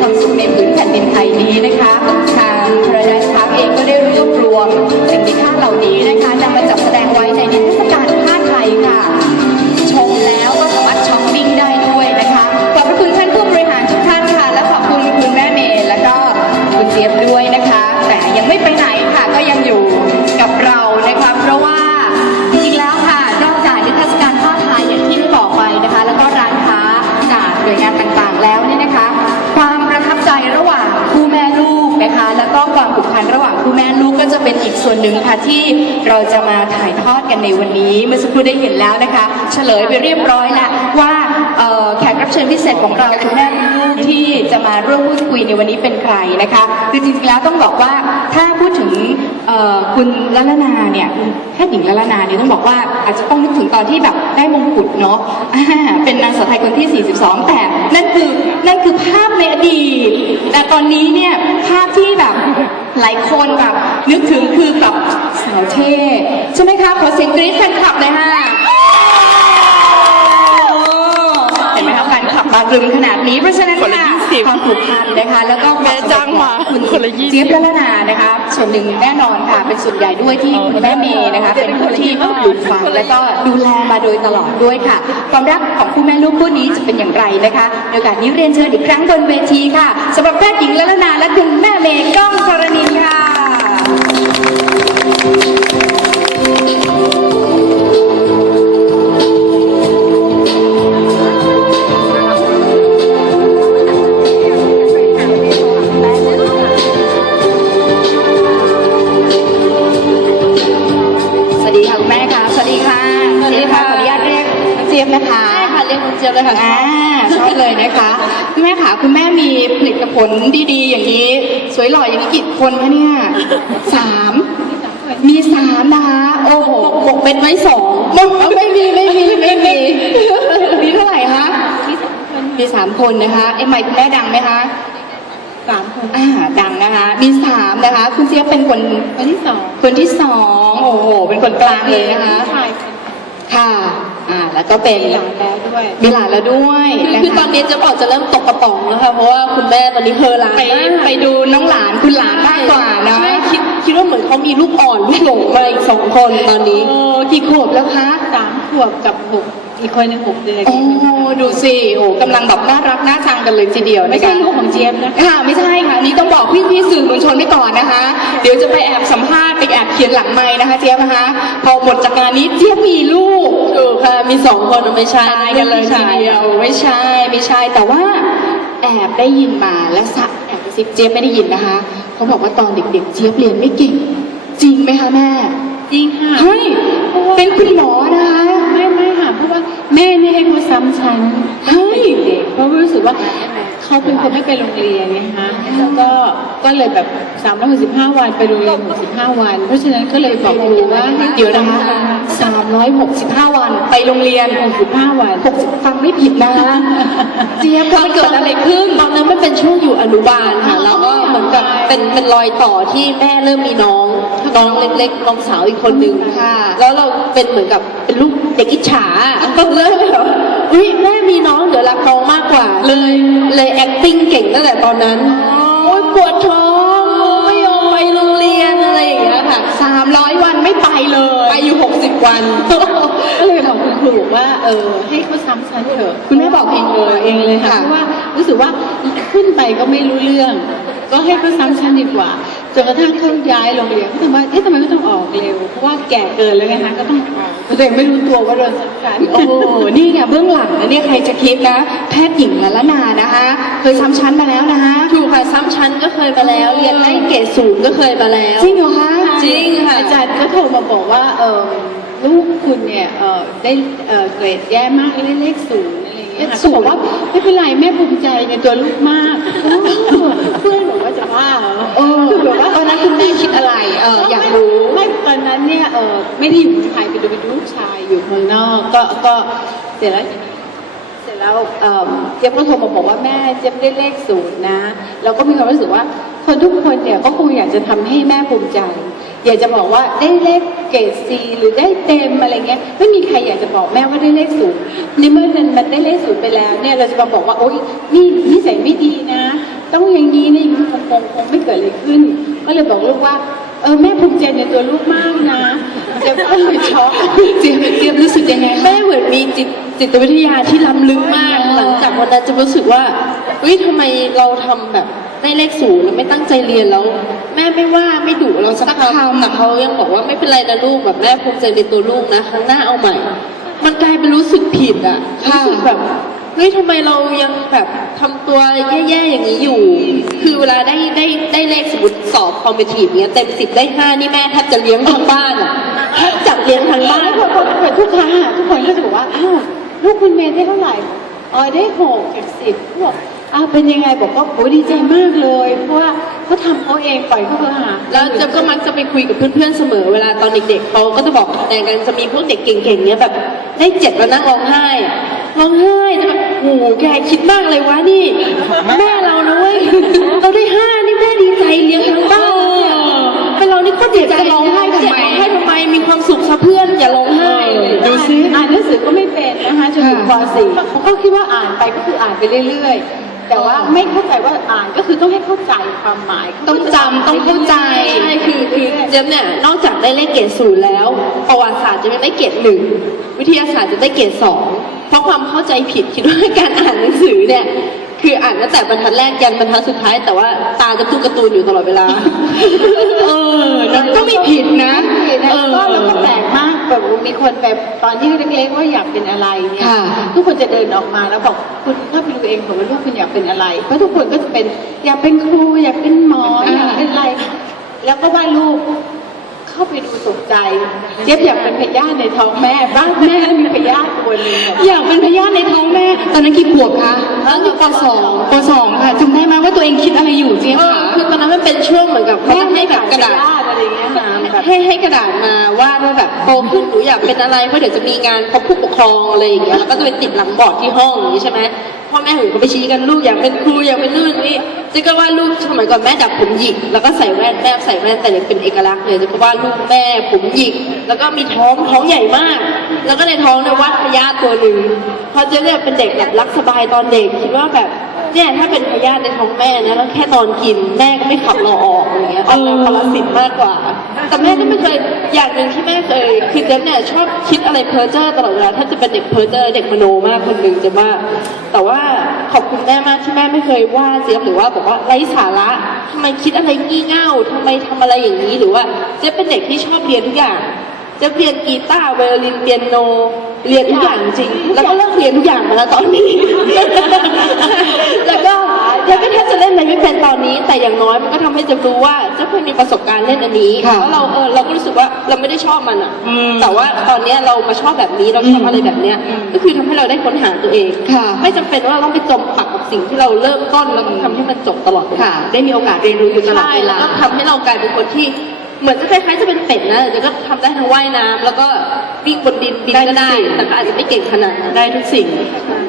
ความสุขในพื้นแผ่นดินไทยนี้นะคะทางพระราชาเองก็ได้รวบรวมสิ่งมีค่าเหล่านี้นะคะนำมาจัดแสดงไว้ในนิทรรศการผ้าไทยค่ะ จะเป็นอีกส่วนหนึ่งค่ะที่เราจะมาถ่ายทอดกันในวันนี้ เมื่อสักครู่ได้เห็นแล้วนะคะ เฉลยไปเรียบร้อยแล้วว่าแขกรับเชิญพิเศษของเราคุณแม่ลูกที่จะมาร่วมพูดคุยในวันนี้เป็นใครนะคะคือจริงๆแล้วต้องบอกว่าถ้าพูดถึงคุณละละนาเนี่ยแพทย์หญิงละละนาเนี่ยต้องบอกว่าอาจจะต้องนึกถึงตอนที่แบบได้มงกุฎเนาะเป็นนางสาวไทยคนที่ 42 แต่นั่นคือนั่นคือภาพในอดีตแต่ตอนนี้เนี่ยภาพที่แบบ หลายคนแบบนึกถึงคือกับสาวเท่ใช่ไหมคะ ขอเสียงกรี๊ดแฟนคลับเลยค่ะ คะแฟนคลับมารึมขนาดนี้เพราะฉะนั้นคนละค่ะ20ความผูกพันนะคะ แล้วก็ควแม่จ้างมาคุณคนละ20 เจี๊ยบละละนานะคะ ส่วนหนึ่งแน่นอนค่ะ เป็นส่วนใหญ่ด้วยที่คุณแม่เมย์นะคะ เป็นผู้ที่อยู่ฟังแล้วก็ดูแลมาโดยตลอดด้วยค่ะ ความรักของคู่แม่ลูกคู่นี้จะเป็นอย่างไรนะคะในโอกาสนี้เรียนเชิญอีกครั้งบนเวทีค่ะสำหรับแพทย์หญิงละละนาและคุณแม่เมย์ก้องธรณีค่ะ เรียกคุณเจี๊ยบเลยค่ะอ่าชอบเลยนะคะคุณแม่ค่ะคุณแม่มีผลิตผลดีๆ อย่างนี้ สวยหล่ออย่างนี้กี่คนคะเนี่ยสามมีสามนะคะโอ้โหหกเป็นไว้สองไม่ไม่มีไม่มีไม่มีมีเท่าไหร่คะมีสามคนนะคะเอ็มไมค์คุณแม่ดังไหมคะสามคนอ่าดังนะคะ มีสามนะคะ คุณเจี๊ยบเป็นคนคนที่สองคนที่สองโอ้โห เป็นคนกลางเลยนะคะชายค่ะ อ่าแล้วก็เป็นหลานแล้วด้วย มีหลานแล้วด้วยนะคือตอคะนนี้จะบอกจะเริ่มตกกระป๋องแล้วค่ะเพราะว่าคุณแม่ตอนนี้เพอหลานไปมากไปดูน้องหลานคุณหลานมากกว่านะใช่คิดคิดว่าเหมือนเขามีลูกอ่อนลูกหลงมาอีกสองคนตอนนี้ โอ้กี่ขวบแล้วคะ สามขวบกับหกอีกคนหนึ่งหกเดือนโอ้ดูสิโอ้กำลังแบบน่ารักน่าชังกันเลยทีเดียวนะคะ ไม่ใช่ลูกของเจี๊ยบนะค่ะ นไว้ก่อนนะคะ เดี๋ยวจะไปแอบสัมภาษณ์ไปแอบเขียนหลังไม้นะคะเจี๊ยบนะคะ พอหมดจากงานนี้เจี๊ยบมีลูกถูกค่ะมีสองคนไม่ใช่ตายกันเลยทีเดียวไม่ใช่ไม่ใช่แต่ว่าแอบได้ยินมาและสะแอบกระซิบเจี๊ยบไม่ได้ยินนะคะเขาบอกว่าตอนเด็กๆ เจี๊ยบเรียนไม่เก่ง จริงไหมคะแม่จริงค่ะเฮ้ยเป็นคุณหมอนะคะไม่ไม่ค่ะเพราะว่าแม่นี่ให้เขาซ้ำชั้นเฮ้ยเด็กเพราะว่ารู้สึกว่า เขาเป็นคนไม่ไปโรงเรียนไงคะแล้วก็ก็เลยแบบ3ามร้อยหกสิบห้าวันไปโรงเรียนหกสิบห้าวัน เพราะฉะนั้นก็เลยบอกครูว่าให้เดี๋ยวนะคะ365 วันไปโรงเรียนหกสิบห้าวัน 60 ฟังไม่ผิดนะคะเจี๊ยบคะมันเกิดอะไรขึ้นตอนนั้นมันเป็นช่วงอยู่อนุบาลค่ะแล้วก็เหมือนกับเป็นเป็นรอยต่อที่แม่เริ่มมีน้องน้องเล็กๆน้องสาวอีกคนนึงค่ะแล้วเราเป็นเหมือนกับเป็นลูกเด็กอิจฉาก็เริ่มแบบว่าอุ้ย แม่มีน้องเดี๋ยวรักน้องมากกว่า เลยเลย acting เก่งตั้งแต่ตอนนั้น โอ้ยปวดท้องไม่ยอมไปโรงเรียนอะไรอย่างเงี้ยค่ะ 300 วันไม่ไปเลย ไปอยู่ 60 วันก็เลยบอกคุณครูบอกว่าเออให้เขาซ้ำชั้นเถอะคุณแม่บอกเองเลยเองเลยค่ะค่ะเพราะว่ารู้สึกว่าขึ้นไปก็ไม่รู้เรื่อง ก็ให้เขาซ้ำชั้นดีกว่า จนกระทั่งเขาย้ายโรงเรียนเขาถึงว่าเอ๊ะทำไมไม่ต้องออกเร็ว เพราะว่าแก่เกินแล้วไงคะก็ต้องออกตัวเองไม่รู้ตัวว่าโดนซ้ำชั้นโอ้โหนี่ไงเบื้องหลังนะเนี่ยใครจะคิดนะ แพทย์หญิงละละนานะคะ เคยซ้ำชั้นมาแล้วนะคะ ถูกค่ะซ้ำชั้นก็เคยมาแล้ว เรียนได้เกรดศูนย์ก็เคยมาแล้ว จริงเหรอคะจริงค่ะ อาจารย์ก็โทรมาบอกว่าเออลูกคุณเนี่ยเออได้เออเกรดแย่มากเลขเลขศูนย์ อะไรอย่างเงี้ยค่ะศูเขานย์บอกว่าไม่เป็นไรแม่ภูมิใจในตัวลูกมากเพื่อนบอกว่าจะว่าเหรอเออคือแบบว่าตอนนั้นคุณแม่คิดอะไรเอออยากรู้ไม่ตอนนั้นเนี่ยเออไม่ได้อยู่เมืองไทยไปดูไปดูลูกชายอยู่เมืองนอกก็ก็เสร็จแล้วเสร็จแล้วเอ่อเจี๊ยบก็โทรมาบอกว่าแม่เจี๊ยบได้เลขศูนย์นะ เราก็มีความรู้สึกว่าคนทุกคนเนี่ยก็คงอยากจะทำให้แม่ภูมิใจ อยากจะบอกว่าได้เลขเกรดซีหรือได้เต็มอะไรเงี้ยไม่มีใครอยากจะบอกแม่ว่าได้เลขศูนย์ในเมื่อมันมันได้เลขศูนย์ไปแล้วเนี่ยเราจะมาบอกว่าโอ๊ยนี่นิสัยไม่ดีนะ ต้องอย่างนี้นะอย่างนี้มันคงคงไม่เกิดอะไรขึ้น ก็เลยบอกลูกว่าเออแม่ภูมิใจในตัวลูกมากนะก็เลยช็อกเจี๊ยบเจี๊ยบรู้สึกยังไงคะแม่เหมือนมีจิตจิตวิทยาที่ล้ำลึกมาก หลังจากวันนั้นจะรู้สึกว่าเฮ้ยทำไมเราทำแบบ ได้เลขศูนย์แล้วไม่ตั้งใจเรียนแล้ว แม่ไม่ว่าไม่ดุเราสักคำแต่เขายังบอกว่าไม่เป็นไรนะลูกแบบแม่ภูมิใจในตัวลูกนะครั้งหน้าเอาใหม่ มันกลายเป็นรู้สึกผิดอะรู้สึกแบบเฮ้ยทำไมเรายังแบบทำตัวแย่ๆอย่างนี้อยู่ คือเวลาได้ได้ได้เลขสมมติสอบคอมเพลทีฟเนี้ยเต็มสิบได้ห้านี่แม่แทบจะเลี้ยงทั้งบ้านอะแทบจับเลี้ยงทั้งบ้านแล้วพอพอทุกครั้งอะทุกคนก็จะบอกว่าอ้าวลูกคุณเมย์ได้เท่าไหร่ออยได้หกจากสิบบอก อ้าวเป็นยังไงบอกว่าโอ้ดีใจมากเลย เพราะว่าเขาทำเขาเองปล่อยเขาเถอะหาแล้วเจะก็มักจะไปคุยกับเพื่อนๆเสมอเวลาตอนเด็กๆเขาก็จะบอกแต่กันจะมีพวกเด็กเก่งๆเนี้ยแบบได้เจ็ดแล้วนั่งร้องไห้ร้องไห้จะแบบโอ้โหแกคิดมากเลยวะนี่ แม่เรานะเว้ย เราได้ห้านี่แม่ดีใจเลี้ยงทั้งบ้านเลยอะเป็นเรานี่ก็เจ็บจะร้องไห้เจ็บร้องไห้ทำไมมีความสุขซะเพื่อนอย่าร้องไห้เลยดูซิ อ่านหนังสือก็ไม่เป็นนะคะจนถึงป .4 เขาก็คิดว่าอ่านไปก็คืออ่านไปเรื่อยๆ แต่ว่าไม่เข้าใจว่าอ่านก็คือต้องให้เข้าใจความหมายต้องจำต้องเข้าใจใช่คือคือเจมเนี่ยนอกจากได้เลขเกรดศูนย์แล้ว ประวัติศาสตร์จะไม่ได้เกรดหนึ่งวิทยาศาสตร์จะได้เกรดสองเพราะความเข้าใจผิดคิดว่าการอ่านหนังสือเนี่ย คืออ่านตั้งแต่บรรทัดแรกยันบรรทัดสุดท้าย แต่ว่าตาจะดูการ์ตูนอยู่ตลอดเวลา เออนะก็ไม่ผิดนะเออแล้วก็แปลกมากแบบมีคนแบบตอนที่เล็กๆว่าอยากเป็นอะไรเนี่ยค่ะ ทุกคนจะเดินออกมาแล้วบอกคุณถ้าไปดูเองบอกว่าลูกคุณอยากเป็นอะไรเพราะทุกคนก็จะเป็นอยากเป็นครูอยากเป็นหมออยากเป็นอะไร แล้วก็ว่าลูก เข้าไปดูตกใจ เจี๊ยบอยากเป็นพยาธิในท้องแม่บ้านแม่มีพยาธิตัวหนึงอะอยากเป็นพยาธิในท้องแม่ ตอนนั้นกี่ขวบคะตอนอยู่ปสองปสองค่ะจำได้ไหมว่าตัวเองคิดอะไรอยู่เจี๊ยบเออคะ คือตอนนั้นมันเป็นช่วงเหมือนกับเขาแม่จะไม่ให้แบแบบบกกระระดาดาษษอะไรอย่างเงี้ยค่ะแบบ ให้ให้กระดาษมาว่าว่าแบบโตขึ้นหนูอยากเป็นอะไรเพราะเดี๋ยวจะมีงานพบผู้ปกครองอะไรอย่างเงี้ยแล้วก็จะไปติดหลังบอร์ดที่ห้องอย่างนี้ใช่ไหมพ่อแม่หนูก็ไปชี้กันลูกอยากเป็นครูอยากเป็นนู่นนี่เจ๊ก็ว่าลูกสมัยก่อนแม่ดับผมหยิกแล้วก็ใส่แว่นแม่ใส่แว่นแต่เด็กเป็นเอกลักษณ์เลยเจ๊ก็ว่าลูกแม่ผมหยิก แล้วก็มีท้องท้องใหญ่มาก แล้วก็ในท้องเนี่ยวาดพยาตัวหนึ่งพอเจ๊เนี่ยเป็นเด็กแบบรักสบายตอนเด็กคิดว่าแบบ เนี่ยถ้าเป็นพยาธิในท้องแม่นะแล้วแค่ตอนกินแม่ก็ไม่ขับเราออกอย่างเงี้ยเอาแนวพลสิตมากกว่า แต่แม่ก็ไม่เคยอย่างหนึ่งที่แม่เคยคือเจ๊เนี่ยชอบคิดอะไรเพ้อเจ้อตลอดเวลาถ้าจะเป็นเด็กเพ้อเจ้อเด็กมโนมากคนหนึ่งเจะว่าแต่ว่าขอบคุณแม่มากที่แม่ไม่เคยว่าเจี๊ยบหรือว่าบอกว่าไร้สาระทำไมคิดอะไรงี่เง่าทำไมทำอะไรอย่างนี้หรือว่าเจ๊เป็นเด็กที่ชอบเรียนทุกอย่างเจะเรียนกีตาร์ไวโอลินเปียโน เรียนทุกอย่างจริง แล้วก็เลิกเรียนทุกอย่างมาแล้วตอนนี้ แล้วก็แล้วก็แทบจะเล่นอะไรไม่เป็นตอนนี้ แต่อย่างน้อยมันก็ทำให้เจะรู้ว่าเจะเคยมีประสบการณ์เล่นอันนี้ค่ะแล้วเราเออเราก็รู้สึกว่าเราไม่ได้ชอบมันอะ อืมแต่ว่าตอนเนี้ยเรามาชอบแบบนี้เราชอบอะไรแบบเนี้ย อืมก็คือทำให้เราได้ค้นหาตัวเองค่ะ ไม่จำเป็นว่าเราต้องไปจมปักกับสิ่งที่เราเริ่มต้นแล้วก็ทำให้มันจบตลอดเวลา ค่ะ ได้มีโอกาสเรียนรู้อยู่ตลอดใช่เวแล้วลาก็ทำให้เรากลายเป็นคนที่ เหมือนจะคล้ายๆจะเป็นเป็ดนะแต่ก็ทำได้ทั้งว่ายน้ำแล้วก็วิ่งบนดินดินก็ได้ แต่ก็อาจจะไม่เก่งขนาดนั้นได้ทุกสิ่ง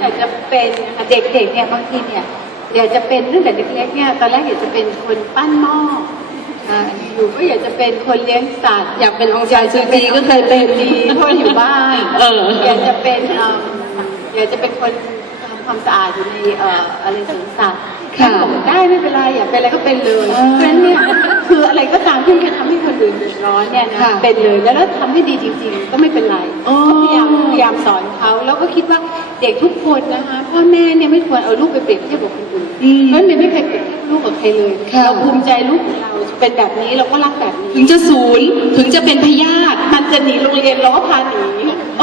อยากจะเป็นนะคะเด็กๆเนี่ยบางทีเนี่ยอยากจะเป็นตั้งแต่เล็กๆเนี่ยตอนแรกอยากจะเป็นคนปั้นหม้ออ่าอยู่ๆก็อยากจะเป็นคนเลี้ยงสัตว์อยากเป็นองซานซูจีก็เคยเป็น ดีเพราะอยู่บ้านเออ อยากจะเป็นเอิ่มอยากจะเป็นคนทำความสะอาดอยู่ในเอ่ออะไรสวนสัตว์ค่ะ แม่บอกได้ไม่เป็นไรอยากเป็นอะไรก็เป็นเลยอ๋อเพราะฉะนั้นเนี่ยคืออะไรก็ตามที่มันจะทำให้คนอื่นเดือดร้อนเนี่ยนะค่ะเป็นเลยแล้วถ้าทำให้ดีจริงๆ ก็ไม่เป็นไรอ๋อ ก็พยายามพยายามสอนเขาแล้วก็คิดว่าเด็กทุกคนนะคะพ่อแม่เนี่ยไม่ควรเอาลูกไปเปรียบเทียบกับคนอื่น อืม เพราะเนี่ยไม่เคยเปรียบเทียบลูกกับใครเลยค่ะ เราภูมิใจลูกของเราเป็นแบบนี้เราก็รักแบบนี้ถึงจะศูนย์ถึงจะเป็นพยาธิ มันจะหนีโรงเรียนเราก็พาหนี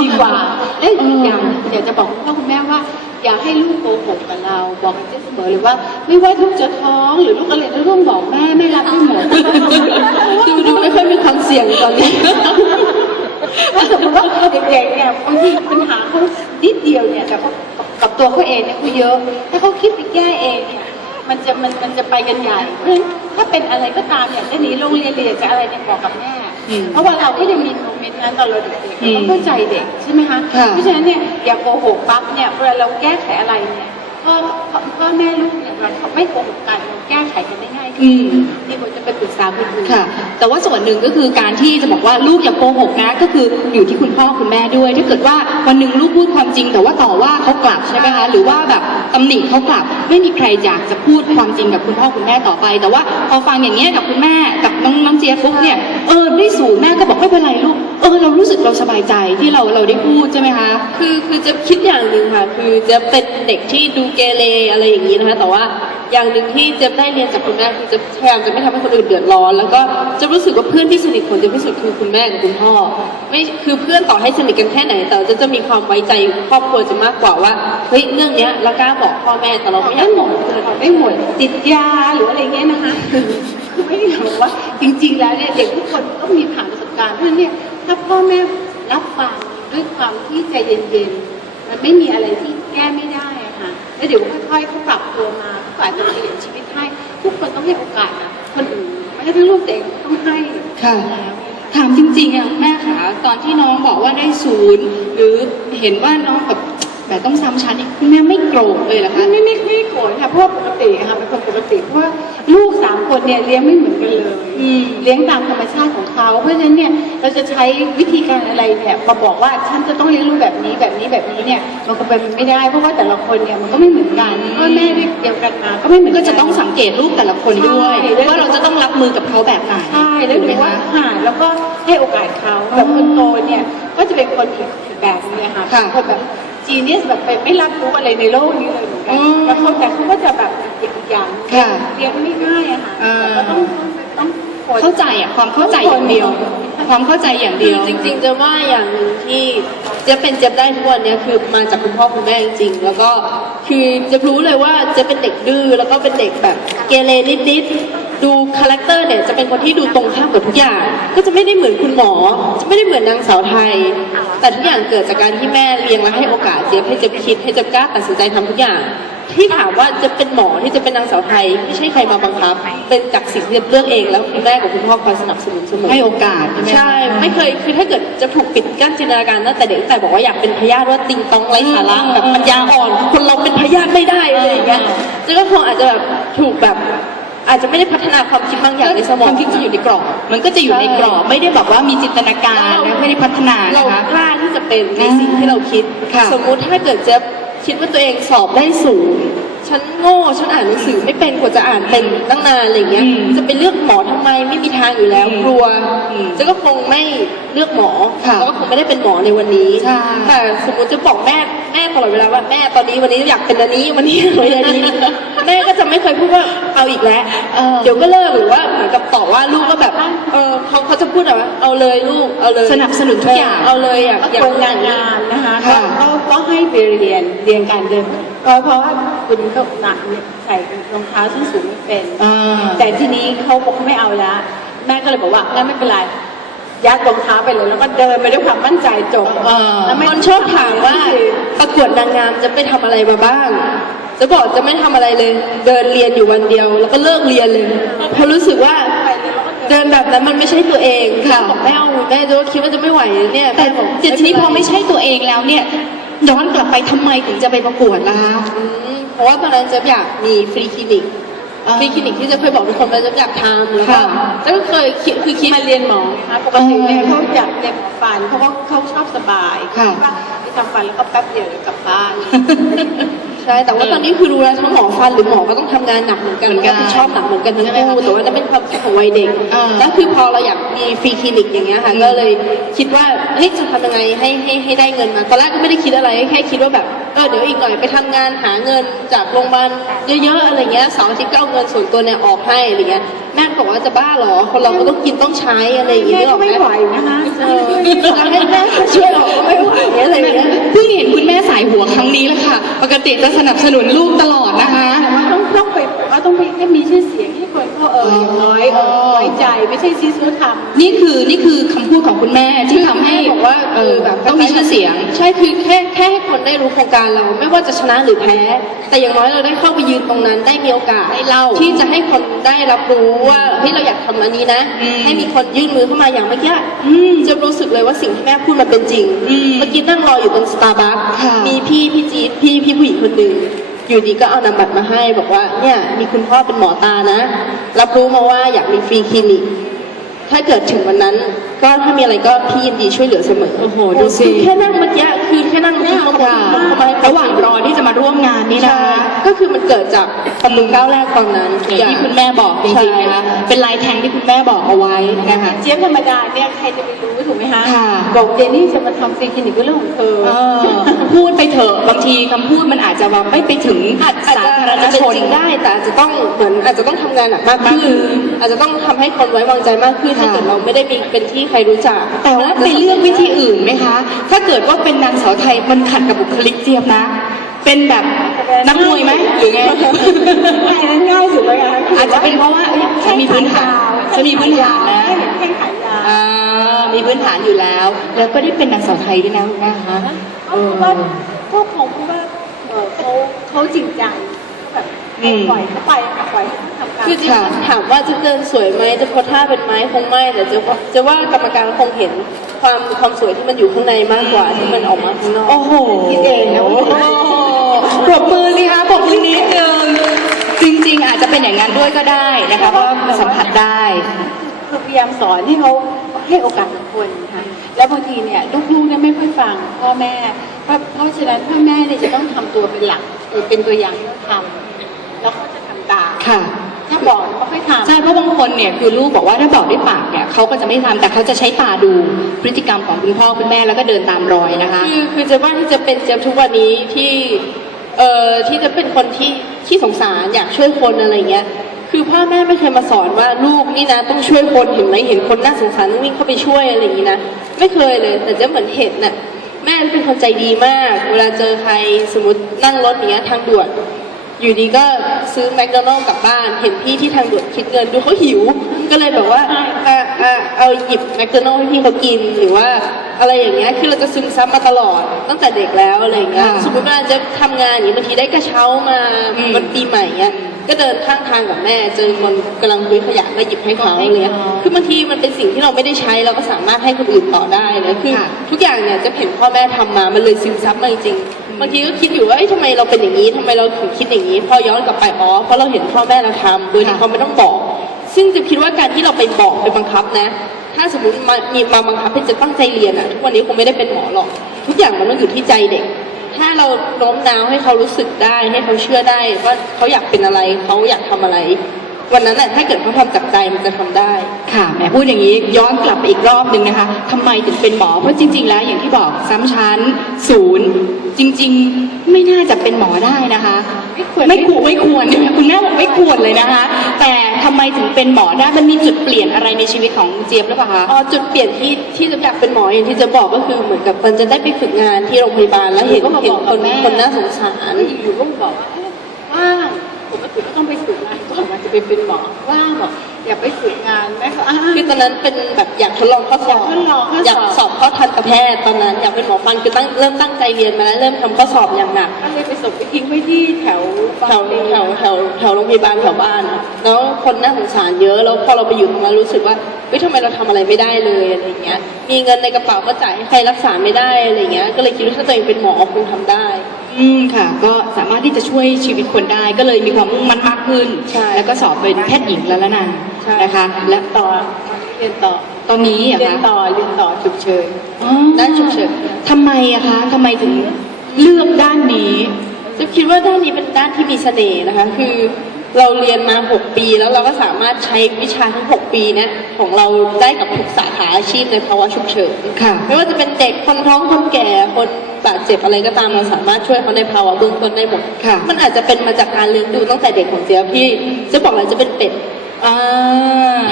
ดีกว่าและอีกเออออย่างอยากจะบอกคุณพ่อคุณแม่ว่า อย่าให้ลูกโกหกกับเรา บอกกันเสมอเลยว่า ไม่ว่าลูกจะท้องหรือลูกอะไรลูกต้องบอกแม่แม่รับได้หมดดูดูไม่ค่อยมีความเสี่ยงตอนนี้ถ้าสมมติว่าเด็กๆเนี่ยบางทีปัญหาเขานิดเดียวเนี่ยแต่เขากับตัวเขาเองเนี่ยเขาเยอะถ้าเขาคิดไปแก้เองเนี่ยมันจะมันมันจะไปกันใหญ่เพราะฉะนั้นถ้าเป็นอะไรก็ตามเนี่ยจะหนีโรงเรียนเรียนจะอะไรเนี่ยบอกกับแม่อืมเพราะว่าเราก็ยังมีโมเม นต์นั้นตอนเราเด็กๆอืมเราเข้าใจเด็กใช่ไหมคะค่ะเพราะฉะนั้นเนี่ยอย่าโกหกปั๊บเนี่ยเวลาเราแก้ไขอะไรเนี่ยพ่อพ่อพ่อแม่ลูกเนี่ยเราไม่โกหกกันเราแก้ไขกันได้ง่ายอืขึ้นมดีกว่าจะไปปรึกษาคนอื่นค่ะ แต่ว่าส่วนหนึ่งก็คือการที่จะบอกว่าลูกอย่าโกหกนะ ก็คืออยู่ที่คุณพ่อคุณแม่ด้วย ถ้าเกิดว่าวันหนึ่งลูกพูดความจริง แต่ว่าต่อว่าเขากลับใช่ไหมคะหรือว่าแบบตำหนิเขากลับ ไม่มีใครอยากจะพูดความจริงกับคุณพ่อคุณแม่ต่อไป แต่ว่าพอฟังอย่างเงี้ยกับคุณแม่กับน้องน้องเจี๊ยบปุ๊บเนี่ยเออได้สูงแม่ก็บอกไม่เป็นไรลูก เรารู้ายใจที่เราเราได้พูดใช่ไหมคะ คือคือจะคิดอย่างหนึ่งค่ะ คือจะเป็นเด็กที่ดูเกเรอะไรอย่างนี้นะคะ แต่ว่าอย่างหนึ่งที่เจะได้เรียนจากคุณแม่คือจะพยายามจะไม่ทำให้คนอื่นเดือดร้อน แล้วก็จะรู้สึกว่าเพื่อนที่สนิทคนเดียวที่สุดคือคุณแม่กับคุณพ่อ ไม่คือเพื่อนต่อให้สนิทกันแค่ไหน แต่จะจะมีความไว้ใจครอบครัวจะมากกว่าว่าเฮ้ยเรื่องเนี้ยเรากล้าบอกพ่อแม่แต่เราไม่อยากบอกเพื่อนไม่หมดติดยาหรืออะไรเงี้ยนะคะคือไม่ได้หมายว่าจริง ๆ แล้วเนี่ยเด็กทุกคนต้องมีผ่านประสบการณ์เพราะฉะนั้นเนี่ย ถ้าพ่อแม่รับฟังด้วยความที่ใจเย็นๆ มันไม่มีอะไรที่แก้ไม่ได้อะค่ะ แล้วเดี๋ยวค่อยๆเขาปรับตัวมาเขาอาจจะเปลี่ยนชีวิตให้ ทุกคนต้องให้โอกาสนะคนอื่นไม่ใช่ทั้งลูกตัวเองต้องให้ค่ะ แล้วถามจริงๆอะแม่คะตอนที่น้องบอกว่าได้ศูนย์หรือเห็นว่าน้องแบบแบบต้องซ้ำชั้นอีกคุณแม่ไม่โกรธเลยเหรอคะ ไม่ไม่ไม่ไม่โกรธค่ะเพราะว่าปกติค่ะเป็นคนปกติเพราะว่าลูกสาม คนเนี่ยเลี้ยงไม่เหมือนกันเลยอืมเลี้ยงตามธรรมชาติของเขา เพราะฉะนั้นเนี่ยเราจะใช้วิธีการอะไรเนี่ยมาบอกว่าฉันจะต้องเลี้ยงลูกแบบนี้แบบนี้แบบนี้เนี่ยมันก็เป็นไปไม่ได้ เพราะว่าแต่ละคนเนี่ยมันก็ไม่เหมือนกันพ่อแม่เดียวกันมาก็ไม่เหมือนก็นจะต้องสังเกตลูกแต่ละคนด้วยใช่ว่าเราจะต้องรับมือกับเขาแบบไหนใช่แล้วถูกดูไหมว่าคะหาแล้วก็ให้โอกาสเขาแบบคนโตเนี่ยก็จะเป็นคนอีกแบบนึงเลยค่ะค่ะเป็นคนแบบ จีเนียสแบบไปไม่รับรู้อะไรในโลกนี้เลยเหมือนกัอืนมแล้วเขาแต่เขาก็จะแบบอีกอย่างค่ะเลี้ยงไม่ง่ายอะค่ะอ่า แต่ก็ต้องต้องต้องเข้าใจอะความเข้าใจอย่างเดียว ความเข้าใจอย่างคืเดีอยวจริงๆจะว่าอย่างหนึ่งที่เจะเป็นเจ็บได้ทุกวันเนี้ยคือมาจากคุณพ่อคุณแม่จริงๆแล้วก็คือจะรู้เลยว่าเจะเป็นเด็กดื้อแล้วก็เป็นเด็กแบบเกเรนิดๆ ดูคาแรคเตอร์เนี่ยจะเป็นคนที่ดูตรงข้ามกับทุกอย่าง ก็จะไม่ได้เหมือนคุณหมอ จะไม่ได้เหมือนนางสาวไทย แต่ทุกอย่างเกิดจากการที่แม่เลี้ยงและให้โอกาสเจี๊ยบให้เจี๊ยบคิดให้เจี๊ยบกล้าตัดสินใจทำทุกอย่าง ที่ถามว่าจะเป็นหมอที่จะเป็นนางสาวไทย ไม่ใช่ใครมาบังคับ เป็นจากสิ่งที่เจี๊ยบเลือกเองแล้วคุณแม่กับคุณพ่อคอยสนับสนุนเสมอให้โอกาสใช่ไหมคะใช่ไม่เคยคือถ้าเกิดจะถูกปิดกั้นจินตนาการตั้งแต่เด็กตั้งแต่บอกว่าอยากเป็นพยาธิว่าติงตองไร้สาระอืมแบบปัญญาอ่อน คนเราเป็นพยาธิไม่ได้อะไรอย่างเงี้ยอืมซึ่งก็คงอาจจะแบบถูกแบบ อาจจะไม่ได้พัฒนาความคิดบางอย่างในสมคองวามคิดจะอยู่ในกรอบ มันก็จะอยู่ในกรอบไม่ได้แบบว่ามีจินตนาการนะไม่ได้พัฒนาเรานะคะกล้าที่จะเป็นในสิ่งที่เราคิดค่ะสมมุติถ้าเกิดจะคิดว่าตัวเองสอบได้สูง ฉันโง่ฉันอ่านหนังสือไม่เป็นกว่าจะอ่านเป็นตั้งนานอะไรอย่างเงี้ย อืมจะไปเลือกหมอทำไมไม่มีทางอยู่แล้วอืมกลัวอืมจะก็คงไม่เลือกหมอค่ะแล้วก็คงไม่ได้เป็นหมอในวันนี้ใช่ แต่สมมติจะบอกแม่แม่ตลอดเวลาว่าแม่ตอนนี้วันนี้อยากเป็นอันนี้วันนี้อยากเป็นอันนี้แม่ก็จะไม่เคยพูดว่าเอาอีกแล้ว เออ เดี๋ยวก็เลิกหรือว่าเหมือนกับต่อว่าลูกก็แบบ เออเขาเขาจะพูดแบบว่าเอาเลยลูกเอาเลยสนับสนุนทุกอย่าง เอาเลยอยากก็อยาคกนงานงานนะคะก็ค่ะก็ก็ให้ไปเรียนเรียนการเดิน เพราะเพราะว่าคุณก็หนักเนี่ยใส่รองเท้าส้นสูงไม่เป็น อ่า แต่ทีนี้เขาบอกเขาไม่เอาละแม่ก็เลยบอกว่างั้นไม่เป็นไรยัดรองเท้าไปเลยแล้วก็เดินไปด้วยความมั่นใจจบเออแล้วไม่คนชอบถามว่าประกวดนางงามจะไปทำอะไรมาบ้าง จะบอกจะไม่ทำอะไรเลย เดินเรียนอยู่วันเดียว แล้วก็เลิกเรียนเลย เพราะรู้สึกว่าไปเลยแล้วก็เดิน เดินแบบนั้นมันไม่ใช่ตัวเองค่ะบอกแม่เอาแม่จะคิดว่าจะไม่ไหวเนี่ยแต่แม่บอกแต่ทีนี้พอไม่ใช่ตัวเองแล้วเนี่ย ย้อนกลับไปทำไมถึงจะไปประกวดล่ะคะ อืมเพราะว่าตอนนั้นจะอยากมีฟรีคลินิกอ่าฟรีคลินิกที่จะเคยบอกทุกคนว่าจะอยากทำแล้วก็ค่ะแล้วก็เคยคิดคือคิดมาเรียนหมอนะคะปกติเนี่ยเออเขาอยากเรียนหมอฟันเพราะว่าเขาชอบสบายค่ะ ว่าไปทำฟันแล้วก็แป๊บเดียวเดี๋ยวกลับบ้าน ใช่แต่ว่าตอนนี้คือรู้แล้วทั้งหมอฟันหรือหมอก็ต้องทำงานหนักเหมือนกันเหมือนกันรับผิดชอบหนักเหมือนกันทั้งใช่ไหมคู่คะแต่ว่านั่นเป็นความคิดของวัยเด็กอ่าแล้วคือพอเราอยากมีฟรีคลินิกอย่างเงี้ยค่ะอืมก็เลยคิดว่าเฮ้ยจะทำยังไงให้ให้ให้ได้เงินมาตอนแรกก็ไม่ได้คิดอะไรแค่คิดว่าแบบ เออเดี๋ยวอีกหน่อยไปทำงานหาเงินจากโรงพยาบาลเยอะๆอะไรเงี้ยเสาร์อาทิตย์ก็เอาเงินส่วนตัวเนี่ยออกให้อะไรเงี้ยแม่ก็บอกว่าจะบ้าเหรอคนเราก็ต้องกินต้องใช้อะไรอย่างเงี้ยแม่นึกอก็อกไหมไม่ไหวนะคะเออแล้วให้แม่ช่วยออกก็ไม่ไหวอะไรเงี้ยเพิ่งเห็นคุณแม่สายหัวครั้งนี้แหละค่ะ ปกติจะสนับสนุนลูกตลอดนะคะ ต้องไปให้มีชื่อเสียงให้คนเขาเอออย่างน้อยเออไว้ใจไม่ใช่ซีซัวทำ นี่คือนี่คือคำพูดของคุณแม่ที่ทำให้บอกว่าเอเอออแบบต้องมีชื่อเสียง ใช่คือแค่แค่ให้คนได้รู้โครงการเรา ไม่ว่าจะชนะหรือแพ้ แต่อย่างน้อยเราได้เข้าไปยืนตรงนั้นได้มีโอกาสได้เล่าที่จะให้คนได้รับรู้ว่าเฮ้ยเราอยากทำอันนี้นะ อืมให้มีคนยื่นมือเข้ามาอย่างเมื่อกี้อืมจะรู้สึกเลยว่าสิ่งที่แม่พูดมันเป็นจริงอืมเมื่อกี้นั่งรออยู่ตรงสตาร์บัคค่ะ มีพี่พี่จี๊ดพี่พี่ผู้หญิงคนหนึ่ง อยู่ดีก็เอานำบัตรมาให้บอกว่าเนี่ยมีคุณพ่อเป็นหมอตานะ รับรู้มาว่าอยากมีฟรีคลินิก ถ้าเกิดถึงวันนั้น ก็ถ้ามีอะไรก็พี่ยินดีช่วยเหลือเสมอ โอ้โหดูสิ คือแค่นั่งเมื่อกี้คือแค่นั่งเมื่อกี้เขาบอกค่ะเขามาให้ระหว่างรอที่จะมาร่วมงานนี่นะใช่ก็คือมันเกิดจากความมือก้าวแรกตอนนั้นอย่างที่คุณแม่บอกจริงๆนะคะเป็นลายแทงที่คุณแม่บอกเอาไว้นะคะ เจี๊ยบธรรมดาเนี่ยใครจะไปรู้ถูกไหมคะค่ะบอกเจนนี่จะมาทำฟรีคลินิกก็เรื่องของเธอ เออพูดไปเถอะบางทีคำพูดมันอาจจะว่าไม่ไปถึงอาจอาจสาจะธารอาจณจะเป็นชน จริงได้แต่อาจจะต้องเหมือนอาจจะต้องทำงานหนักมากมากขึ้ขึ้นนอาจจะต้องทำให้คนไว้วางใจมากขึ้นค่ะถ้าเกิดเราไม่ได้มีเป็นที่ใครรู้จัก แต่ว่าไปเลือกวิธีอื่นไหมคะ ถ้าเกิดว่าเป็นนางสาวไทยมันขัดกับบุคลิกเจี๊ยบนะ เป็นแบบนักมวยไหมหรือไงอันนั้นง่ายสุดเลยค่ะอาจจะเป็นเพราะว่าเอ้ยฉันมีพื้นฐานฉันมีพื้นฐานนะแข้งขายาวอ่ามีพื้นฐานอยู่แล้ว แล้วก็ได้เป็นนางสาวไทยด้วยนะคุณแม่คะเอาเป็นว่าพวกของว่าเออเขาเขาจริงใจ แบบอืมปล่อยเขาไปค่ะปล่อยให้เขาทำการคือจริงค่ะๆถามว่าจะเดินสวยไหมจะโพสท่าเป็นไหมคงไม่แต่จะว่าจะว่ากรรมการคงเห็นความความสวยที่มันอยู่ข้างในมากกว่าที่มันออกมาข้างนอกโอ้โหคิดเองนะโอ้โหปรบมือสิคะปรบมือนิดนึงจริง ๆ อาจจะเป็นอย่างนั้นด้วยก็ได้นะคะเพราะว่าสัมผัสได้คือพยายามสอนให้เขาให้โอกาสกับคนค่ะแล้วบางทีเนี่ยลูกๆเนี่ยไม่ค่อยฟังพ่อแม่เพราะเพราะฉะนั้นพ่อแม่เนี่ยจะต้องทำตัวเป็นหลักเป็นตัวอย่างให้เขาทำ แล้วเขาจะทำตามค่ะ ถ้าบอกเนี่ยไม่ค่อยทำใช่เพราะบางคนเนี่ยคือลูกบอกว่าถ้าบอกด้วยปากเนี่ยเขาก็จะไม่ทำแต่เขาจะใช้ตาดูพฤติกรรมของคุณพ่อคุณแม่แล้วก็เดินตามรอยนะคะ คือคือจะว่าที่จะเป็นเจี๊ยบทุกวันนี้ที่เอ่อที่จะเป็นคนที่ที่สงสารอยากช่วยคนอะไรเงี้ย คือพ่อแม่ไม่เคยมาสอนว่าลูกนี่นะต้องช่วยคนเห็นไหมเห็นคนน่าสงสารต้องวิ่งเข้าไปช่วยอะไรอย่างนี้นะไม่เคยเลย แต่เจะเหมือนเห็นน่ะแม่เป็นคนใจดีมาก เวลาเจอใครสมมตินั่งรถอย่างเงี้ยทางด่วน อยู่ดีก็ซื้อแมคโดนัลล์กลับบ้าน เห็นพี่ที่ทางด่วนคิดเงินดูเขาหิว ก็เลยแบบว่าอะอะเอาหยิบแมคโดนัลล์ให้พี่เขากินหรือว่าอะไรอย่างเงี้ยคือเราจะซึมซับมาตลอดตั้งแต่เด็กแล้วอะไรอย่างเงี้ยค่ะสมมติว่าจะทำงานอย่างนี้บางทีได้กระเช้ามาอืมวันปีใหม่เงี้ยก็เดินข้างทางกับแม่ เจอคนกำลังคุยขยะก็หยิบให้เขาอะไรเงี้ยคือบางทีมันเป็นสิ่งที่เราไม่ได้ใช้เราก็สามารถให้คนอื่นต่อได้เลยคือค่ะทุกอย่างเนี่ยจะเห็นพ่อแม่ทำมามันเลยซึมซับมาจริงๆ บางทีก็คิดอยู่ว่าเอ้ยทำไมเราเป็นอย่างนี้ทำไมเราถึงคิดอย่างนี้ พอย้อนกลับไปอ๋อเพราะเราเห็นพ่อแม่เราทำโดยที่เขาไม่ต้องบอก ซึ่งจะคิดว่าการที่เราไปบอกไปบังคับนะ ถ้าสมมติมามีมาบังคับให้จะตั้งใจเรียนอะทุกวันนี้คงไม่ได้เป็นหมอหรอก ทุกอย่างมันต้องอยู่ที่ใจเด็ก ถ้าเราโน้มน้าวให้เขารู้สึกได้ให้เขาเชื่อได้ว่าเขาอยากเป็นอะไรเขาอยากทำอะไร วันนั้นน่ะถ้าเกิดเขาทำจากใจมันจะทำได้ ค่ะแหมพูดอย่างนี้ย้อนกลับไปอีกรอบหนึ่งนะคะทำไมถึงเป็นหมอเพราะจริง ๆ แล้วอย่างที่บอกซ้ำชั้นศูนย์ จริง ๆ ไม่น่าจะเป็นหมอได้นะคะ ไม่ควรไม่ควรไม่ควรเนี่ยคุณแม่บอกไม่ควรเลยนะคะ แต่ทำไมถึงเป็นหมอได้มันมีจุดเปลี่ยนอะไรในชีวิตของเจี๊ยบหรือเปล่าคะอ๋อจุดเปลี่ยนที่ที่จะอยากเป็นหมออย่างที่จะบอกก็คือเหมือนกับมันจะได้ไปฝึกงานที่โรงพยาบาลแล้วเห็นก็มาเห็บนอกคกับนแม่คนน่าสงสารอยู่ๆก็บอกว่าเอ้ยว่างปกติก็ต้องไปฝึกงานก่อนมันจะไปเป็นหมอว่างบอก อยากไปฝึกงานแม่ก็อ้า คือตอนนั้นเป็นแบบอยากทดลองข้อสอบ อยากทดลองข้อสอบ อยากสอบเข้าทันตแพทย์ตอนนั้นอยากเป็นหมอฟันคือตั้งเริ่มตั้งใจเรียนมาแล้วเริ่มทำข้อสอบอย่างหนัก ก็เลยไปส่งไปทิ้งไว้ที่แถวแถวแถวแถวแถวโรงพยาบาลแถวบ้านอะแล้วคนน่าสงสารเยอะ แล้วพอเราไปอยู่ตรงนั้นรู้สึกว่าเฮ้ยทำไมเราทำอะไรไม่ได้เลยอะไรอย่างเงี้ย มีเงินในกระเป๋าก็จ่ายให้ใครรักษาไม่ได้อะไรอย่างเงี้ย ก็เลยคิดว่าถ้าตัวเองเป็นหมอคงทำได้ อืมค่ะ ก็สามารถที่จะช่วยชีวิตคนได้ ก็เลยมีความมุ่งมั่นมากขึ้น ใช่แล้วก็สอบเป็นแพทย์หญิงแล้วละนันใช่ นะคะ และต่อเรียนต่อตอนนี้อะเรียนคะต่อเรียนต่อฉุกเฉิน อ๋อด้านฉุกเฉิน ทำไมอะคะทำไมถึงเลือกด้านนี้ จะคิดว่าด้านนี้เป็นด้านที่มีเสน่ห์นะคะ คือ เราเรียนมา 6 ปี แล้วเราก็สามารถใช้วิชาทั้ง 6 ปีเนะของเราได้กับทุกสาขาอาชีพในภาวะฉุกเฉินค่ะ ไม่ว่าจะเป็นเด็กคนท้องคนแก่คนบาดเจ็บอะไรก็ตามเราสามารถช่วยเขาในภาวะเบื้องต้นได้หมดค่ะ มันอาจจะเป็นมาจากการเลี้ยงดูตั้งแต่เด็กของเจียบพี่จะบอกเลยจะเป็นเป็ด อ่า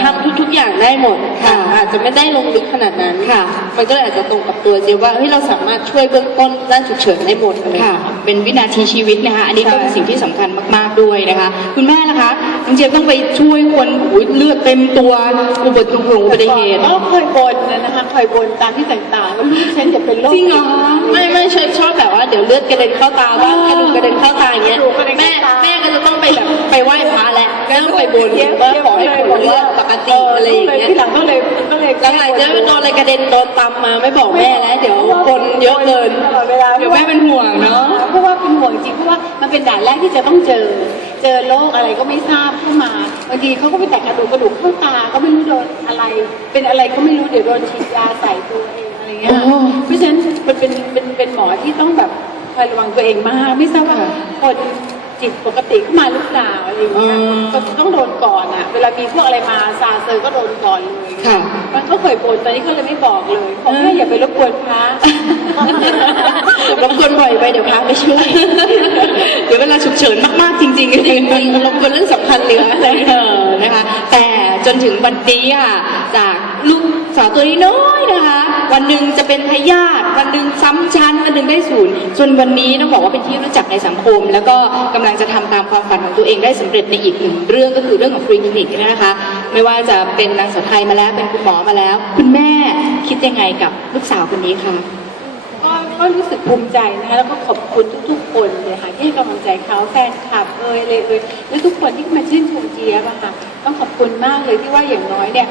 ทำทุกๆ อย่างได้หมดค่ะ อาจจะไม่ได้ลงลึกขนาดนั้นค่ะ มันก็เลยอาจจะตรงกับตัวเจียบว่าเฮ้ยเราสามารถช่วยเบื้องต้นด้านฉุกเฉินได้หมดอะไรอย่างค่ะเงี้ยเป็นวินาทีชีวิตนะคะ อันนี้ก็ใช่เป็นสิ่งที่สำคัญมาก ๆ ด้วยนะคะ คุณแม่นะคะน้องเจี๊ยบต้องไปช่วยคนโอ้ยเลือดเต็มตัวอุบัติเหตุอุบัติเหตุ ก็เคยบนนะคะเคยบนตามที่ต่างๆว่าลูกฉันจะเป็นโรคจริงเหรอ ไม่ไม่ชอบชอบแบบว่าเดี๋ยวเลือดกระเด็นเข้าตาบ้างกระดูกกระเด็นเข้าตาอย่างเงี้ยกระดูกกระเด็นแม่เข้าตา แม่ก็จะต้องไปแบบไปไหว้พระแหละ ก็ต้องไปบนว่าขอให้ผลเลือดปกติอะไรอย่างเงี้ยที่หลังก็เลยก็เลยหลังๆจะโดนอะไรกระเด็นโดนตำมาไม่บอกแม่แล้วเดี๋ยวคนเยอะเกินตลอดเวลาเดี๋ยวแม่เป็นห่วงเนาะเพราะว่าเป็นห่วงจริงเพราะว่ามันเป็นด่านแรกที่จะต้องเจอ เจอโรคอะไรก็ไม่ทราบเข้ามาบางทีเขาก็ไปแตะกระดูกกระดูกเข้าตาก็ไม่รู้โดนอะไร เป็นอะไรก็ไม่รู้เดี๋ยวโดนฉีดยาใส่ตัวเองอะไรเงี้ยโอ้เพราะฉะนั้นมันเป็นเป็นเป็นหมอที่ต้องแบบคอยระวังตัวเองมากไม่ทราบว่าคน จิตปกติเข้ามาหรือเปล่าอะไรอย่างเงี้ยอืมก็ต้องโดนก่อนอะเวลามีพวกอะไรมาซาเซอร์ก็โดนก่อนเลยค่ะมันเขาเคยบ่นตอนนี้เขาเลยไม่บอกเลยบอกแม่อย่าไปรบกวนพระ รบกวนบ่อยไปเดี๋ยวพาไปช่วย เดี๋ยวเวลาฉุกเฉินมากๆจริงๆจริงๆรบกวนเรื่องสำคัญเหลืออะไรเออนะคะ แต่จนถึงวันนี้ค่ะ จากลูก สาวตัวนี้น้อยนะคะ วันหนึ่งจะเป็นพยาธิวันหนึ่งซ้ำชั้นวันหนึ่งได้ศูนย์จนวันนี้ต้องบอกว่าเป็นที่รู้จักในสังคม แล้วก็กำลังจะทำตามความฝันของตัวเองได้สำเร็จในอีกหนึ่งเรื่องก็คือเรื่องของฟรีคลินิกนะคะ ไม่ว่าจะเป็นนางสาวไทยมาแล้วเป็นคุณหมอมาแล้ว คุณแม่คิดยังไงกับลูกสาวคนนี้คะก็ก็รู้สึกภูมิใจนะคะแล้วก็ขอบคุณทุกๆ คนเลยค่ะที่ให้กำลังใจเขาแฟนคลับเอ่ยเลยเอ่ยและทุกคนที่มาชื่นชมเจี๊ยบอะค่ะต้องขอบคุณมากเลยที่ว่าอย่างน้อยเนี่ย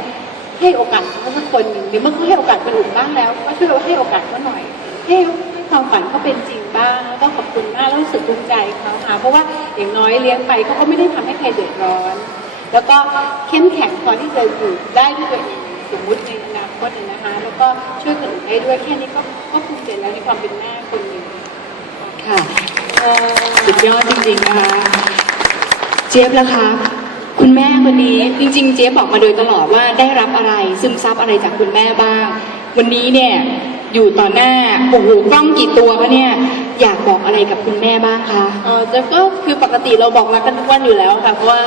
ให้โอกาสเขาสักคนหนึ่งหรือเมื่อเขาให้โอกาสคนอื่นบ้างแล้ว ก็ช่วยให้โอกาสเขาหน่อยให้ความฝันเขาเป็นจริงบ้างแล้วก็ขอบคุณมากแล้วรู้สึกภูมิใจเขาค่ะเพราะว่าอย่างน้อยเลี้ยงไปเขาก็ไม่ได้ทำให้ใครเดือดร้อน แล้วก็เข้มแข็งพอที่จะอยู่ได้ด้วยตัวเองสมมุติในอนาคตนะคะแล้วก็ช่วยคนอื่นได้ด้วยแค่นี้ก็ก็ภูมิใจแล้วในความเป็นแม่คนหนึ่งค่ะสุดยอดจริงๆนะคะเจี๊ยบละคะ คุณแม่คนนี้จริงๆ เจ๊บบอกมาโดยตลอดว่าได้รับอะไรซึมซับอะไรจากคุณแม่บ้าง วันนี้เนี่ยอยู่ต่อหน้าโอ้โหกล้องกี่ตัวคะเนี่ยอยากบอกอะไรกับคุณแม่บ้างคะเออจะก็คือปกติเราบอกรักกันทุกวันอยู่แล้วค่ะ เพราะว่า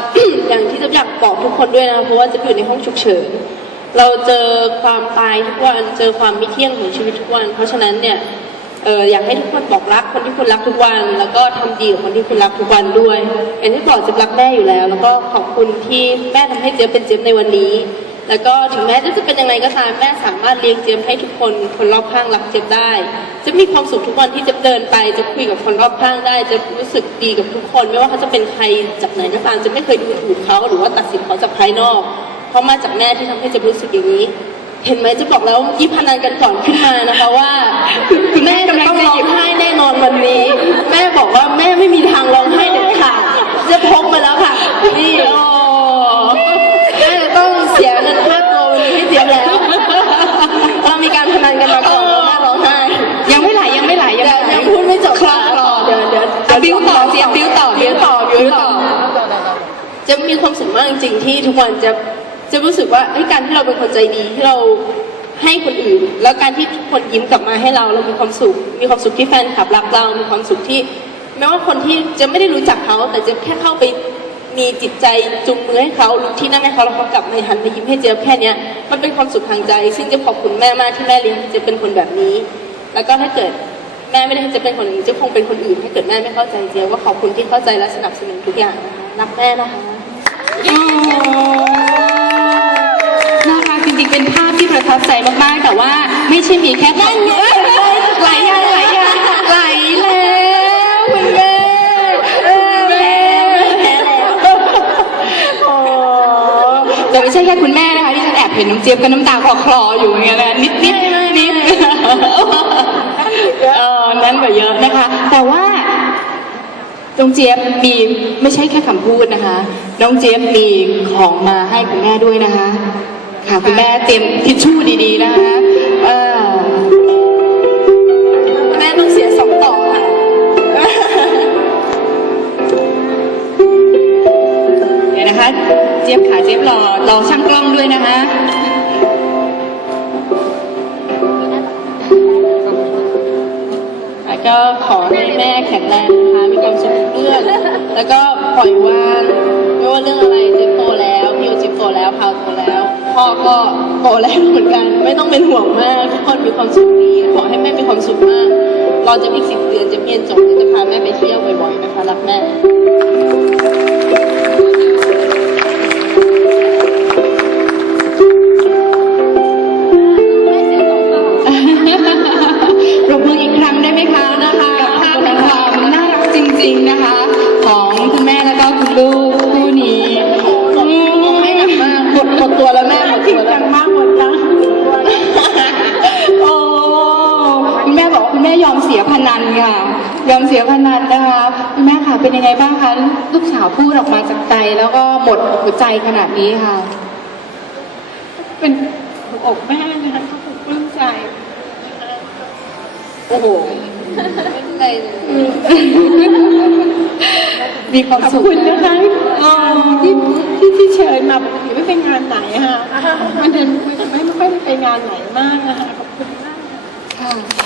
อย่างที่จะอยากบอกทุกคนด้วยนะเพราะว่าจะอยู่ในห้องฉุกเฉินเราเจอความตายทุกวันเจอความไม่เที่ยงของชีวิตทุกวัน เพราะฉะนั้นเนี่ย เอออยากให้ทุกคนบอกรักคนที่คุณรักทุกวัน แล้วก็ทำดีกับคนที่คุณรักทุกวันด้วยอย่างที่บอกเจะรักแม่อยู่แล้ว แล้วก็ขอบคุณที่แม่ทำให้เจี๊ยบเป็นเจี๊ยบในวันนี้ แล้วก็ถึงแม้จะเป็นยังไงก็ตามแม่สามารถเลี้ยงเจี๊ยบให้ทุกคนคนรอบข้างรักเจี๊ยบได้จะมีความสุขทุกวันที่จะเดินไปจะคุยกับคนรอบข้างได้จะรู้สึกดีกับทุกคน ไม่ว่าเขาจะเป็นใครจากไหนก็ตามจะไม่เคยดูถูกเขาหรือว่าตัดสินเขาจากภายนอกเพราะมาจากแม่ที่ทำให้เจะรู้สึกอย่างนี้ เห็นไหมจะบอกแล้วยี่พนันกันก่อนขึ้นมานะคะว่าคุณแม่จะต้องร้องไห้แน่นอนวันนี้ แม่บอกว่าแม่ไม่มีทางร้องไห้เด็ดขาดจะพกมาแล้วค่ะนี่โอ้แม่จะต้องเสียเงินค่าตัววันนี้ให้เสียแล้ว เรามีการพนันกันมาก่อนว่าแม่ร้องไห้ยังไม่ไหลยังไม่ไหลยังไม่ไหลยังพูดไม่จบคลอคลอเดี๋ยวเดี๋ยวอะบิ้วต่อเจี๊ยบบิ้วต่อบิ้วต่อบิ้วต่อจะมีความสุขมากจริงๆที่ทุกวันจะ จะรู้สึกว่าการที่เราเป็นคนใจดีที่เราให้คนอื่น แล้วการที่คนยิ้มกลับมาให้เราเรามีความสุข มีความสุขที่แฟนคลับรักเรา มีความสุขที่ไม่ว่าคนที่จะไม่ได้รู้จักเขาแต่จะแค่เข้าไปมีจิตใจจุงมือให้เขาลุกที่นั่งให้เขาแล้วเขากลับมาหันมายิ้มให้เจี๊ยบแค่เนี้ยมันเป็นความสุขทางใจ ซึ่งจะขอบคุณแม่มากที่แม่เลี้ยงจะเป็นคนแบบนี้ แล้วก็ถ้าเกิดแม่ไม่ได้จะเป็นคนอย่นี้จะคงเป็นคนอื่นถ้าเกิดแม่ไม่เข้าใจเจี๊ยบก็ขอบคุณที่เข้าใจและสนับสนุนทุกอย่างนะคะรักแม่นะคะ จริงๆ เป็นภาพที่ประทับใจมากๆ แต่ว่าไม่ใช่มีแค่นั่นไงไหลยังไหลยังไหลแล้วคุณแม่เออแม่โอ้แต่ไม่ใช่แค่คุณแม่นะคะที่ฉันแอบเห็นน้องเจี๊ยบกับน้ำตาคลอคลอๆอยู่อย่างเงี้ยนะนิดนิดนิดเออนั่นกว่าเยอะนะคะ แต่ว่าน้องเจี๊ยบมีไม่ใช่แค่คำพูดนะคะ น้องเจี๊ยบมีของมาให้คุณแม่ด้วยนะคะ ค่ะคุณแม่เตรียมทิชชู่ดีๆนะคะเออแม่ต้องเสียสองต่อค่ะเดี๋ยวนะคะ เจี๊ยบขาเจี๊ยบรอรอช่างกล้องด้วยนะคะแล้วก็ขอให้แม่แข็งแรงนะคะมีความสุขทุกเรื่องแล้วก็ปล่อยวางไม่ว่าเรื่องอะไรจิ๊บโตแล้วพี่จิ๊บโตแล้วพาวโตแล้ว พ่อก็โตแล้วเหมือนกัน ไม่ต้องเป็นห่วงมากทุกคนมีความสุขดีขอให้แม่มีความสุขมากรอจะอีกสิบเดือนจะเรียนจบจะพาแม่ไปเที่ยวบ่อยๆนะคะรักแม่ปรบมืออีกครั้งได้ไหมคะนะคะกับภาพแห่งความน่ารักจริง ๆนะคะ ของคุณแม่แล้วก็คุณลูก สียสียพนันค่ะยอมเสียพนันนะคะคุณแม่ค่ะเป็นยังไงบ้างคะลูกสาวพูดออกมาจากใจแล้วก็หมดหัวใจขนาดนี้ค่ะ เป็นหัวอกแม่นะคะก็คือปลื้มใจนะคะโอ้โหไม่เป็นไรเลยมีความขอบสุขคุณนะคะที่ที่ที่เชิญมาปกติไม่ไปงานไหนอะค่ะมันเดินมันไม่ไม่ค่อยได้ไปงานไหนมากนะคะขอบคุณมากค่ะค่ะ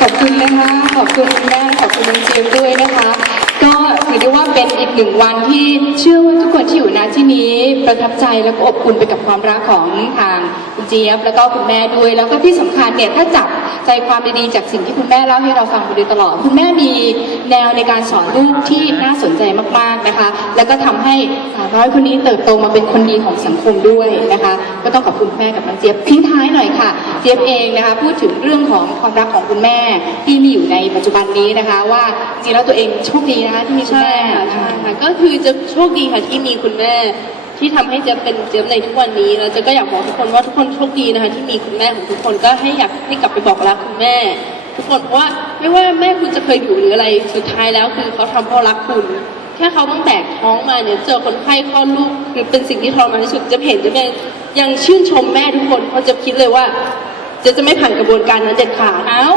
ขอบคุณนะคะขอบคุณคุณแม่ขอบคุณน้องเจมส์ด้วยนะคะ ก็ถือได้ว่าเป็นอีกหนึ่งวันที่เชื่อว่าทุกคนที่อยู่ณที่นี้ประทับใจแล้วก็อบอุ่นไปกับความรักของทางคุณเจี๊ยบแล้วก็คุณแม่ด้วย แล้วก็ที่สำคัญเนี่ยถ้าจับ ใจความดีๆจากสิ่งที่คุณแม่เล่าให้เราฟังมาโดยตลอด คุณแม่มีแนวในการสอนลูกที่น่าสนใจมากๆนะคะ แล้วก็ทำให้สาวน้อยคนนี้เติบโตมาเป็นคนดีของสังคมด้วยนะคะ ก็ต้องขอบคุณแม่กับน้องเจี๊ยบทิ้งท้ายหน่อยค่ะ เจี๊ยบเองนะคะ พูดถึงเรื่องของความรักของคุณแม่ที่มีอยู่ในปัจจุบันนี้นะคะ ว่าจริงๆแล้วตัวเองโชคดีนะคะที่มีคุณใช่แม่ค่ะใช่ค่ะก็คือจะโชคดีค่ะที่มีคุณแม่ ที่ทำให้เจะเป็นเจ๊ในทุกวันนี้แล้วเจะก็อยากบอกทุกคนว่าทุกคนโชคดีนะคะที่มีคุณแม่ของทุกคนก็ให้อยากให้กลับไปบอกรักคุณแม่ ทุกคนเพราะว่าไม่ว่าแม่คุณจะเคยอยู่หรืออะไรสุดท้ายแล้วคือเขาทำเพราะรักคุณแค่เขาต้องแบกท้องมาเนี่ยเจอคนไข้คลอดลูกคือเป็นสิ่งที่ทรมานที่สุดเจะเห็นเจะยังยังชื่นชมแม่ทุกคนเพราะจะคิดเลยว่า เจะจะไม่ผ่านกระบวนการนั้นเด็ดขาด เอ้า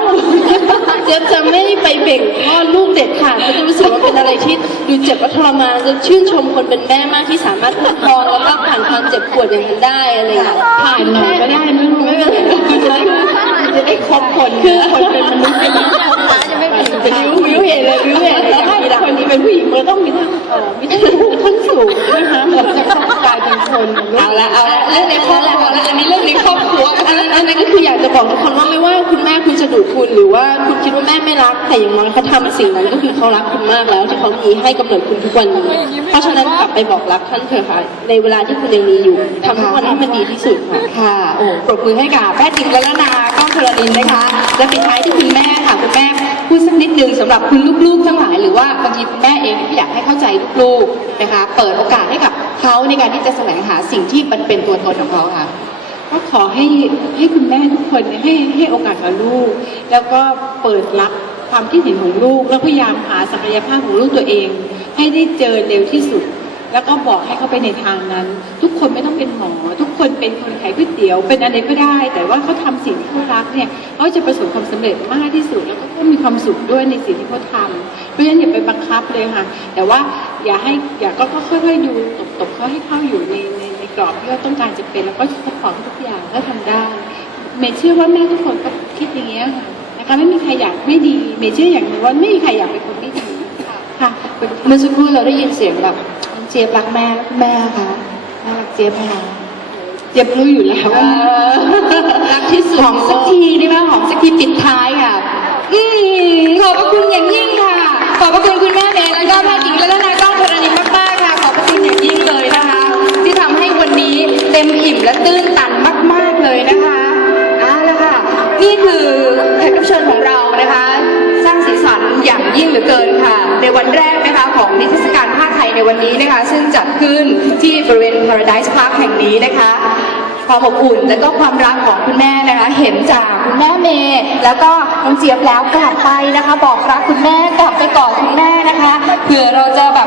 เจะจะไม่ไปเบ่งคลอดลูกเด็ดขาดเจะจะรู้สึกว่าเป็นอะไรที่ดูเจ็บและทรมานเจะชื่นชมคนเป็นแม่มากที่สามารถคุ้มครองแล้วก็ผ่านความเจ็บปวดอย่างนั้นได้อะไรอย่างเงี้ยผ่านหน่อยก็ได้นะลูกไม่เป็นไรจะได้ครบคนคือคนเป็นมนุษย์เป็นจะไม่เป็นเป็นวิ ววิวเห็นเลยวิวเห็นเลยแล้วถ้าคนนี้เป็นผู้หญิงมันต้องมีทั้งเอ่อมีทั้งสูงทั้งสูงนะคะเหมือนจะต้องกลายเป็นคนเอาละเอาละเรื่องในครอบครัวแล้วอันนี้เรื่องในครอบครัวอันนั้นอันนั้นก็คืออยากจะบอกทุกคนว่าไม่ว่าคุณแม่คุณจะดุคุณหรือว่าคุณคิดว่าแม่ไม่รักแต่อย่างน้อยเขาทำสิ่งนั้นก็คือเขารักคุณมากแล้วที่เขามีให้กำเนิดคุณทุกวันนี้เพราะฉะนั้นกลับไปบอกรักท่านเถอะค่ะในเวลาที่คุณยังมีอยู่ทำทุกวันให้มันดีที่สุดค่ะค่ะโอ้ปรบมือให้กับแพทย์หญิงละนาก้องธรณินนะคะและปิดท้ายที่คุณแม่ค่ะคุณแม่ พูดสักนิดนึงสำหรับคุณลูกๆ ทั้งหลายหรือว่าบางทีคุณแม่เองที่อยากให้เข้าใจลูกๆนะคะ เปิดโอกาสให้กับเขาในการที่จะแสวงหาสิ่งที่มันเป็นตัวตนของเขาค่ะ ก็ขอให้ให้คุณแม่ทุกคนให้ให้โอกาสกับลูก แล้วก็เปิดรับความคิดเห็นของลูก แล้วพยายามหาศักยภาพของลูกตัวเอง ให้ได้เจอเร็วที่สุด แล้วก็บอกให้เขาไปในทางนั้น ทุกคนไม่ต้องเป็นหมอ ทุกคนเป็นคนขายก๋วยเตี๋ยว เป็นอะไรก็ได้ แต่ว่าเขาทำสิ่งที่เขารักเนี่ยเขาจะประสบความสำเร็จมากที่สุด แล้วก็เขามีความสุขด้วยในสิ่งที่เขาทำเพราะฉะนั้นอย่าไปบังคับเลยค่ะ แต่ว่าอย่าให้อย่าก็ค่อยๆดูตบๆเขาให้เข้าอยู่ในในในกรอบที่เขาต้องการจะเป็นแล้วก็สปอร์ตทุกอย่างถ้าทำได้เมย์เชื่อว่าแม่ทุกคนก็คิดอย่างเงี้ยค่ะนะคะไม่มีใครอยากไม่ดีเมย์เชื่ออย่างหนึงว่าไม่มีใครอยากเป็นคนไม่ดีค่ะเมื่อสักครู่เราได้ยินเสียงแบบ จี๊ยบรักแม่แม่คะแม่รักเจี๊ยบไหมคะเจ็บรู้อยู่แล้วว่ารักที่สุดหอมสักทีได้ไหมหอมสักทีปิดท้ายค่ะ อืมขอบพระคุณอย่างยิ่งค่ะ ขอบพระคุณคุณแม่เมย์แล้วก็แพทย์หญิงและนายก้องธรณีมากๆค่ะ ขอบพระคุณอย่างยิ่งเลยนะคะ ที่ทำให้วันนี้เต็มอิ่มและตื้นตันมาก ๆเลยนะคะเอาละค่ะ นี่คือแขกรับเชิญของเรานะคะ สร้างสีสันอย่างยิ่งเหลือเกินค่ะ ในวันแรกนะคะของนิทรรศการผ้าไทยในวันนี้นะคะ ซึ่งจัดขึ้นที่บริเวณ Paradise Park แห่งนี้นะคะความอบอุ่นและก็ความรักของคุณแม่นะคะ เห็นจากคุณแม่เมย์แล้วก็น้องเจี๊ยบแล้วกลับไปนะคะ บอกรักคุณแม่กลับไปกอดคุณแม่นะคะเผื่อเราจะแบบ